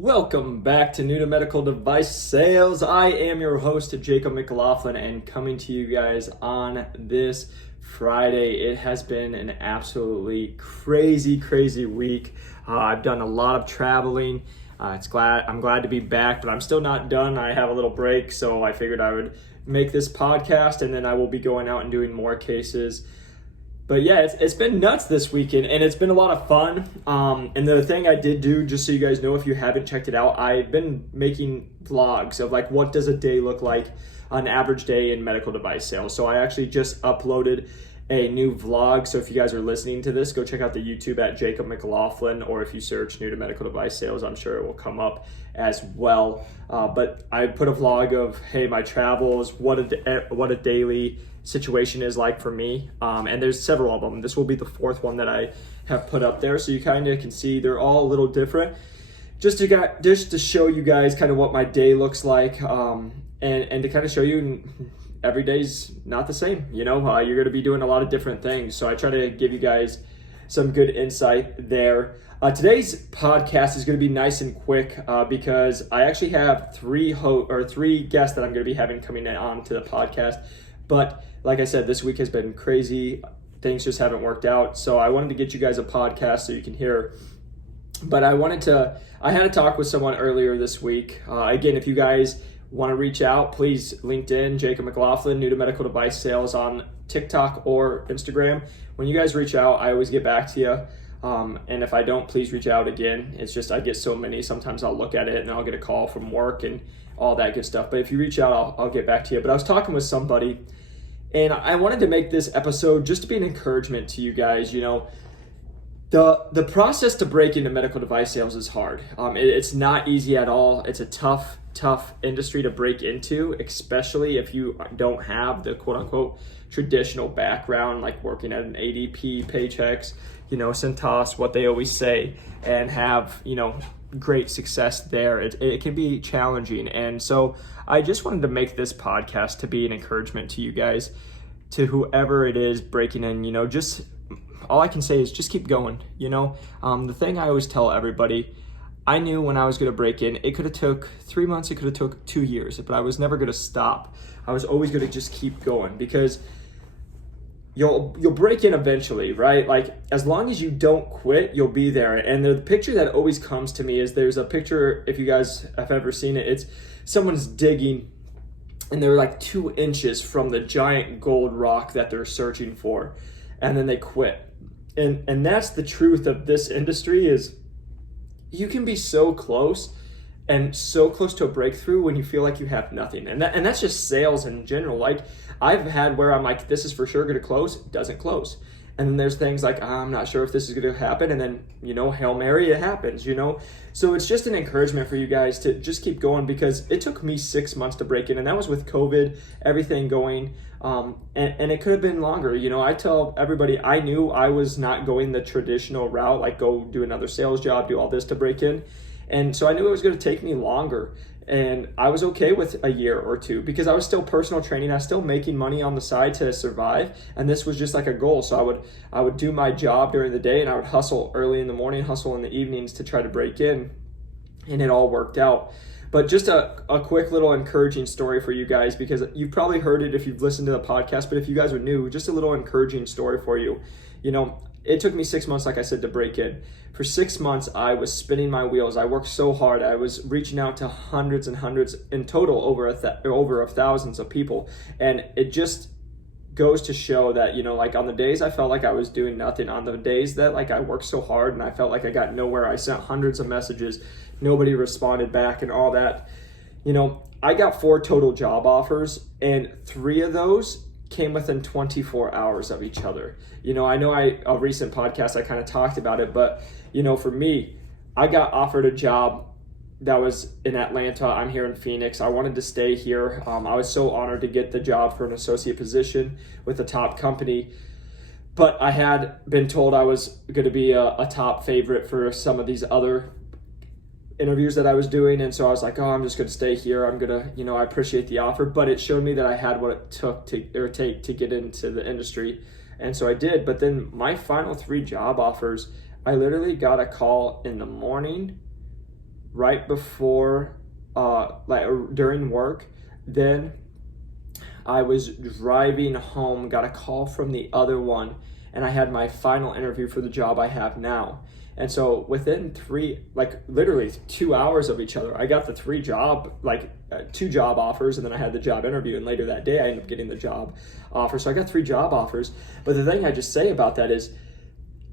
Welcome back to New to Medical Device Sales. I am your host, Jacob McLaughlin, and coming to you guys on this Friday. It has been an absolutely crazy week. I've done a lot of traveling. I'm glad to be back, but I'm still not done. I have a little break, so I figured I would make this podcast, and then I will be going out and doing more cases. But yeah, it's been nuts this weekend, and it's been a lot of fun. And the thing I did do, just so you guys know if you haven't checked it out, I've been making vlogs of like what does a day look like, an average day in medical device sales. So I actually just uploaded a new vlog. So if you guys are listening to this, go check out the YouTube at Jacob McLaughlin, or if you search New to Medical Device Sales, I'm sure it will come up as well. But I put a vlog of, hey, my travels, what a daily situation is like for me, and there's several of them. This will be the fourth one that I have put up there, so you kind of can see they're all a little different, just to show you guys kind of what my day looks like, and to kind of show you every day's not the same. You're going to be doing a lot of different things, so I try to give you guys some good insight there. Today's podcast is going to be nice and quick because I actually have three guests that I'm going to be having coming on to the podcast. But like I said, this week has been crazy. Things just haven't worked out. So I wanted to get you guys a podcast so you can hear. But I had a talk with someone earlier this week. Again, if you guys want to reach out, please LinkedIn, Jacob McLaughlin, New to Medical Device Sales on TikTok or Instagram. When you guys reach out, I always get back to you. And if I don't, please reach out again. It's just I get so many. Sometimes I'll look at it and I'll get a call from work and all that good stuff. But if you reach out, I'll get back to you. But I was talking with somebody, and I wanted to make this episode just to be an encouragement to you guys. The process to break into medical device sales is hard. It's not easy at all. It's a tough industry to break into, especially if you don't have the quote unquote traditional background, like working at an ADP, Paychex, Cintas, what they always say, and have, great success there. It can be challenging. And so I just wanted to make this podcast to be an encouragement to you guys, to whoever it is breaking in. Just all I can say is just keep going. The thing I always tell everybody, I knew when I was going to break in, it could have took 3 months, it could have took 2 years, but I was never going to stop. I was always going to just keep going, because you'll break in eventually, right? Like, as long as you don't quit, you'll be there. And the picture that always comes to me is, there's a picture, if you guys have ever seen it, it's someone's digging and they're like 2 inches from the giant gold rock that they're searching for, and then they quit. And that's the truth of this industry, is you can be so close to a breakthrough when you feel like you have nothing. And that's just sales in general. Like, I've had where I'm like, this is for sure going to close, it doesn't close. And then there's things like, I'm not sure if this is going to happen. And then, Hail Mary, it happens, So it's just an encouragement for you guys to just keep going, because it took me 6 months to break in, and that was with COVID, everything going. And it could have been longer. I tell everybody, I knew I was not going the traditional route, like go do another sales job, do all this to break in. And so I knew it was going to take me longer, and I was okay with a year or two, because I was still personal training. I was still making money on the side to survive. And this was just like a goal. So I would do my job during the day, and I would hustle early in the morning, hustle in the evenings to try to break in, and it all worked out. But just a quick little encouraging story for you guys, because you've probably heard it if you've listened to the podcast, but if you guys are new, just a little encouraging story for you. It took me 6 months, like I said, to break in. For 6 months, I was spinning my wheels. I worked so hard. I was reaching out to hundreds and hundreds, in total over thousands of people. And it just goes to show that, like on the days I felt like I was doing nothing, on the days that like I worked so hard and I felt like I got nowhere, I sent hundreds of messages, nobody responded back and all that. I got 4 total job offers, and 3 of those came within 24 hours of each other. I know a recent podcast, I kind of talked about it, but, for me, I got offered a job that was in Atlanta. I'm here in Phoenix. I wanted to stay here. I was so honored to get the job for an associate position with a top company, but I had been told I was going to be a top favorite for some of these other interviews that I was doing. And so I was like, I'm just going to stay here. I'm going to, I appreciate the offer, but it showed me that I had what it took to get into the industry. And so I did. But then my final 3 job offers, I literally got a call in the morning right before, during work. Then I was driving home, got a call from the other one, and I had my final interview for the job I have now. And so within literally 2 hours of each other, I got the two job offers, and then I had the job interview, and later that day I ended up getting the job offer. So I got 3 job offers. But the thing I just say about that is,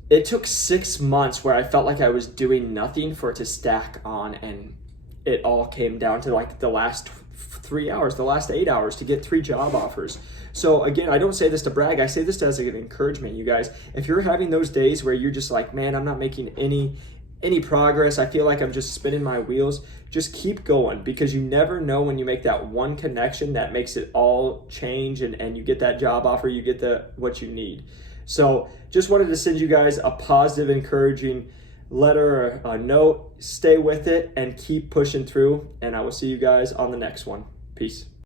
it took 6 months where I felt like I was doing nothing for it to stack on, and it all came down to like the last 3 hours, the last 8 hours to get 3 job offers. So again, I don't say this to brag. I say this as an encouragement, you guys. If you're having those days where you're just like, man, I'm not making any progress, I feel like I'm just spinning my wheels, just keep going, because you never know when you make that one connection that makes it all change, and you get that job offer, you get what you need. So just wanted to send you guys a positive, encouraging letter, a note. Stay with it and keep pushing through, and I will see you guys on the next one. Peace.